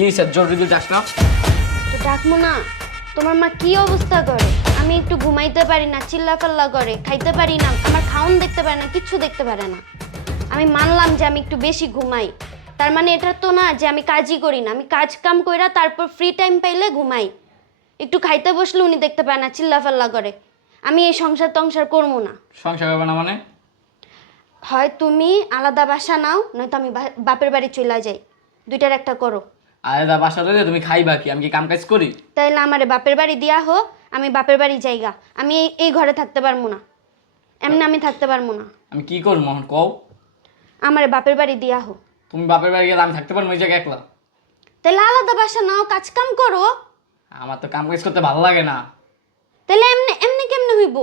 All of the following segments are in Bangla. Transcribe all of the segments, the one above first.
কি স্যার জরুরি তুই ডাক না? তো ডাকবো না? তোমার মা কি অবস্থা করে? আমি একটু ঘুমাইতে পারি না, চিল্লাফাল্লা করে, খাইতে পারি না, আমার খাওন দেখতে পারে না, কিচ্ছু দেখতে পারে না। আমি মানলাম যে আমি একটু বেশি ঘুমাই, তার মানে এটা তো না যে আমি কাজই করি না। আমি কাজ কাম কইরা তারপর ফ্রি টাইম পাইলে ঘুমাই। একটু খাইতে বসলে উনি দেখতে পায় না, চিল্লাফাল্লা করে। আমি এই সংসার টংসার করবো না। সংসার হবে না মানে? হয় তুমি আলাদা বাসা নাও, নয়তো আমি বাপের বাড়ি চলে যাই। দুইটার একটা করো। আলাদা বাসা রইলে তুমি খাইবা কি? আমি কি কাম কাজ করি? তাইলে আমারে বাপের বাড়ি দিয়া হোক, আমি বাপের বাড়ি যাইগা। আমি এই ঘরে থাকতে পারবো না, এমনি আমি থাকতে পারবো না। আমি কি করবো মোহন কও? আমারে বাপের বাড়ি দিয়া হোক। তুমি বাপের বাড়ি গেলে আমি থাকতে পারবো ওই জায়গায় একলা? তাইলে আলাদা বাসা নাও, কাজ কাম করো। আমার তো কাম কাজ করতে ভালো লাগে না। তাইলে এমনি এমনি কেমনে হইব?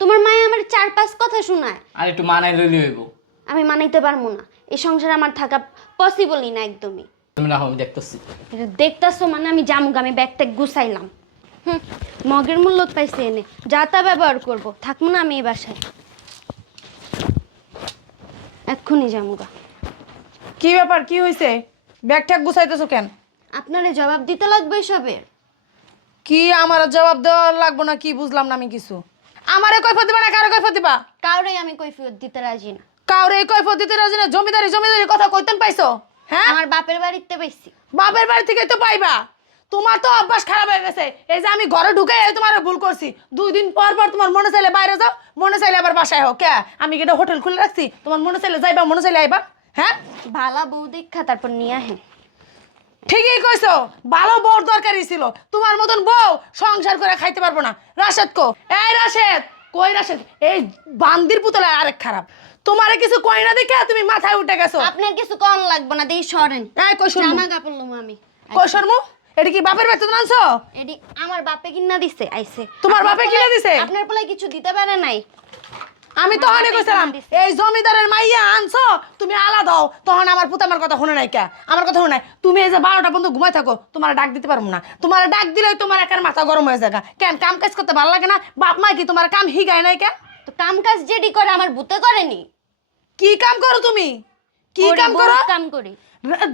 তোমার মায়ে আমার 4-5 কথা শোনায়। আর একটু মানাই লইলে হইব। আমি মানাইতে পারবো না, এই সংসারে আমার থাকা পসিবলই না একদমই। তুমি না আমি দেখতেছি। এটা দেখতাছো মানে আমি জামুক, আমি ব্যাগ ট্যাগ গুছাইলাম। মগের মূল্য পাইছে এনে, যা তা ব্যবহার করবো, থাকবো না আমি এই বাসায়। এক্ষুনি জামুগা। কি ব্যাপার, কি হয়েছে? ব্যাগ ঠ্যাগ গুছাইতেছো কেন? আপনারে জবাব দিতে লাগবে এসবের? কি আমার জবাব দেওয়া লাগবো না? কি বুঝলাম না আমি কিছু। আমারে কৈফিয়ত দিবা না কারে কৈফিয়ত দিবা? কাউরে আমি কৈফিয়ত দিতে রাজি না। কাউরে কৈফিয়ত দিতে রাজি না? জমিদারি জমিদারি কথা কইতেন পাইছো? হ্যাঁ, আমার বাপের বাড়িতে পাইছি। বাপের বাড়ি থেকে তো পাইবা। তোমার তো অভ্যাস খারাপ হয়ে গেছে। এই যে আমি ঘরে ঢুকে তোমার ভুল করছি, 2 দিন পর পর তোমার মনে চাইলে বাইরে যাও, মনে চাইলে আবার বাসায় হোক। কে আমি কি এটা হোটেল খুলে রাখছি? তোমার মনে চাইলে যাইবা, মনে চাইলে আইবা। হ্যাঁ, ভালা বউ দেখা তারপর নিয়ে আহেন। ঠিকই কইছো, ভালো বউর দরকারই ছিল। তোমার মতন বউ সংসার করে খাইতে পারবো না। রাশেদ কো, এই রাশেদ কই? রাশেদ এই বান্দির পুতলা আরেক খারাপ। তোমারে কিছু কই না দেখে তুমি মাথায় উঠে গেছো। আপনার কিছু কম লাগবে না, দেই সরেন। এই কই শর্মু, জামা কাপড় লমু আমি। কই শর্মু, এটা কি বাপের বেতন আনছো? এডি আমার বাপে কিনা দিছে আইছে। তোমার বাপে কিনা দিছে? আপনার পোলাই কিছু দিতে পারে নাই। আমি আমার তখনই বাপে কইছিলাম কিনা দিছে। এই জমিদারের মাইয়া আনছো, তুমি আলাদা হও। তখন আমার পুত আমার কথা শুনে নাই। কে আমার কথা শুনে নাই? তুমি এই যে 12টা পর্যন্ত ঘুমাই থাকো, তোমার ডাক দিতে পারবো না। তোমার ডাক দিলেই তোমার একার মাথা গরম হয়ে যায়। কেন কাম কাজ করতে ভালো লাগে না? বাপ মা কি তোমার কাম হিগায় নাই? কে তো কাম কাজ যেডি করে আমার ভূতে করেনি। কি কাম করো তুমি? কি করি, কাম করো? বহুত কাম করি।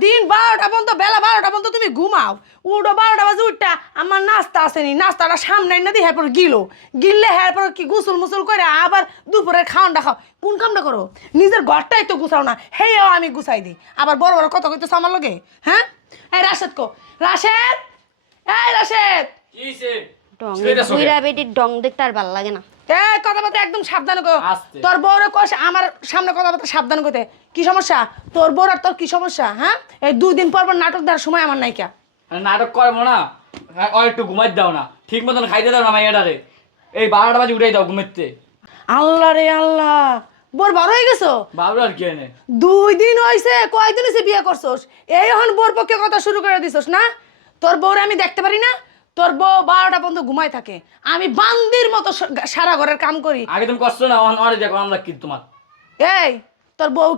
দিন 12টা পর্যন্ত, বেলা 12টা পর্যন্ত তুমি ঘুমাও। উঠো 12টা বাজে উঠটা, আমার নাস্তা আসেনি, নাস্তাটা সামনে না দিয়ে এরপর গিললে এরপর কি গুসল মুসল করে আবার দুপুরে খাওয়ানটা খাও। কোন কামটা করো? নিজের ঘরটাই তো গুছাও না। হেও আমি গুছাই দিই, আবার বড় বড় কথা কইতেছ আমার লগে। হ্যাঁ, এই রাশেদ কো, রাশেদ, এই রাশেদ। কি হইছে? ডং বুইরা বেডির ডং দেখতে আর ভালো লাগে না। এই কথাবার্তা একদম সাবধান কো। আস্তে। তোর বউরে কস আমার সামনে কথাবার্তা সাবধান কইতে। কি সমস্যা তোর বউর আর তোর কি সমস্যা? হ্যাঁ, এই 2 দিন পর পর নাটক দেওয়ার সময় আমার নাই। কে নাটক করবো না? ও একটু ঘুমাই দাও না, ঠিক মতন খাইতে দাও না মাইয়াটারে। এই 12টা বাজে উঠাই দাও ঘুমাইতে। আল্লাহ রে আল্লাহ, বোর বড় হয়ে গেছো। বাবু আর কি এনে? 2 দিন হইছে, কয়দিন হইছে বিয়ে করছস? এই এখন বোর পক্ষে কথা শুরু করে দিছস না? তোর বউরে আমি দেখতে পারি না? তোর বউ 12টা পর্যন্ত ঘুমাই থাকে, আমি বান্দির মতো সারা ঘরের কাম করি। আগে তুমি কষ্ট না, অনেক দেখো আমরা কি তোমার। এই তোর বউ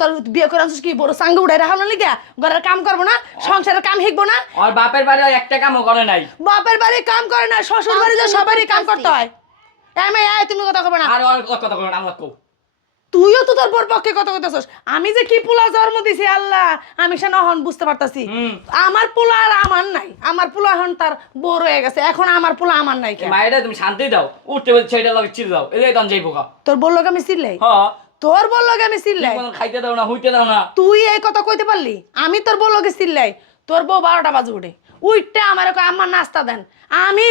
তোর বিয়ে করে আনছিস কি বড় সাঙ্গে উড়াই রাখানো লিগা? ঘরের কাম করবো না? সংসারের কাম শিখবো না? আর বাপের বাড়ি একটা কামও করে নাই। বাপের বাড়ি কাম করে না, শ্বশুর বাড়ি যে সবারই কাম করতে হয়। তুমি কথা কবে না। আর কথা বলো না, আমরা কও। তুইও তো তোর বউর পক্ষে কথা কইতেছস। আমি যে কি পোলা জন্ম দিছি আল্লাহ, আমি সে নহন বুঝতে পারতাছি। আমার পোলা আর আমার নাই। আমার পোলা এখন তার বড় হয়ে গেছে, এখন আমার পোলা আমার নাই। কে মায়েরা তুমি শান্তি দাও, উঠতে বলছে ছেড়ে দাও, চিড়ে দাও, এলে তখন যাইবো গা। তোর বললো আমি চিল্লাই? হ্যাঁ, তোর বললো আমি চিল্লাই? খাইতে দাও না, হইতে দাও না। তুই এই কথা কইতে পারলি? আমি তোর বললো চিল্লাই? তোর বউ 12টা বাজে উঠে, উঠতে আমার আমার নাস্তা দেন। আমি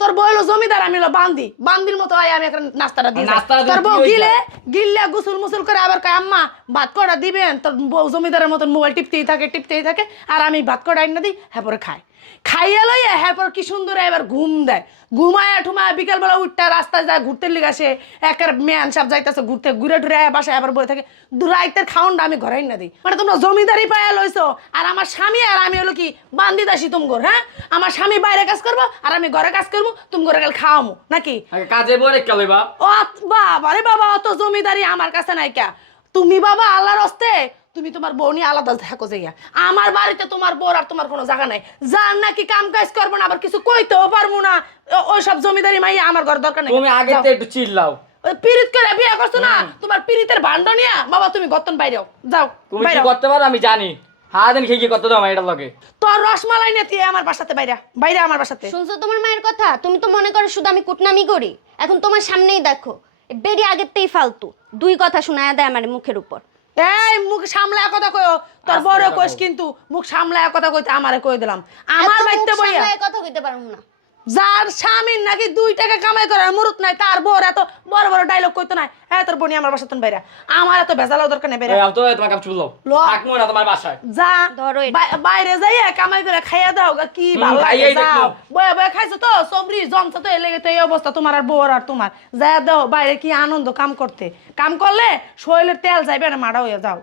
তোর বউ হলো জমিদার, আমি হলো বান্দির মতো আমি একটা নাস্তাটা দিই। তোর বউ গিললে গুসুল মুসুল করে আবার কয় আম্মা ভাত কটা দিবেন? তোর বউ জমিদারের মতন মোবাইল টিপতেই থাকে আর আমি ভাত কটা আইনা দিই, হ্যাঁ পরে খাইয়া লইয়া হ্যাঁ পর কি সুন্দর এবার ঘুম দেয়। ঘুমায়া ঠুমায়া বিকালবেলা উঠটা রাস্তায় যায় ঘুরতে লিগে আসে, একের মেয়ান সাপ যাইতেছে ঘুরতে, ঘুরে টুরে বাসায় আবার বয়ে থাকে। রাইতের খাওনটা আমি ঘরে না দিই। মানে তোমরা জমিদারি পায়া লইছো, আর আমার স্বামী আর আমি হলো কি বান্দি দাসী তুমগোর। হ্যাঁ, আমার স্বামী বাইরে কাজ করবো আর আমি ঘরে কাজ করবো, তুমি ঘরে গেলে খাওয়ামো নাকি? কাজে বলে কে লইবা? ও বাবা রে বাবা, অত জমিদারি আমার কাছে নাই। কা তুমি বাবা আল্লাহর হস্তে তুমি তোমার বউ নিয়ে আলাদা থাকো যাইয়া। আমার বাড়িতে তোমার বউ আর তোমার কোনো জায়গা নাই। যার নাকি কাম কাজ করবো না, আবার কিছু কইতেও পারবো না, ওই সব জমিদারি মাইয়া আমার ঘর দরকার নেই। তুমি আগে একটু চিল্লাও। ওই পিরিত করে বিয়ে করছো না, তোমার পিরিতের ভান্ড নিয়া বাবা তুমি গতন বাইরেও যাও। তুমি কি করতে পারো আমি জানি। হ্যাঁ দেন খেয়ে কত দাও এটার লগে তোর রসমালাই নিয়ে তুই আমার বাসাতে বাইরে বাইরে আমার বাসাতে। শুনছো তোমার মায়ের কথা? তুমি তো মনে করো শুধু আমি কুটনামি করি। এখন তোমার সামনেই দেখো বেরি আগেরতেই ফালতু দুই কথা শোনায় দেয় আমার মুখের উপর। এই মুখ সামলায় কথা কইও, তোর বড় কইস কিন্তু মুখ সামলায় কথা কইতে আমারে কই দিলাম। আমার বাইতে বইয়া কথা কইতে পারুম না। যার স্বামীর নাকি 2 টাকা কামাই করার মুরুত নাই, তার বউর এত বড় বড় ডায়লগ কইতো না। হ্যাঁ তোর বোনই আমার বাসাতন বাইরা, আমার এত ভেজালাও দরকার নেই বাইরা। এই তো তোমার কাপ চুলো লো। থাকবো না তোমার বাসায়। যা ধরো এটা। বাইরে যাইয়া কামাই করে খাইয়া দাও গা, কি ভালো লাগে খাইয়াই যাও। দেখবো। বয়া বয়া খাইছো তো সবরি জমছে তো, এই লেগে তো এই অবস্থা তোমার আর বউর আর তোমার। যাইয়া দাও বাইরে, কি আনন্দ কাম করতে, কাম করলে শরীরের তেল যাইবে না, মারা হইয়া যাও।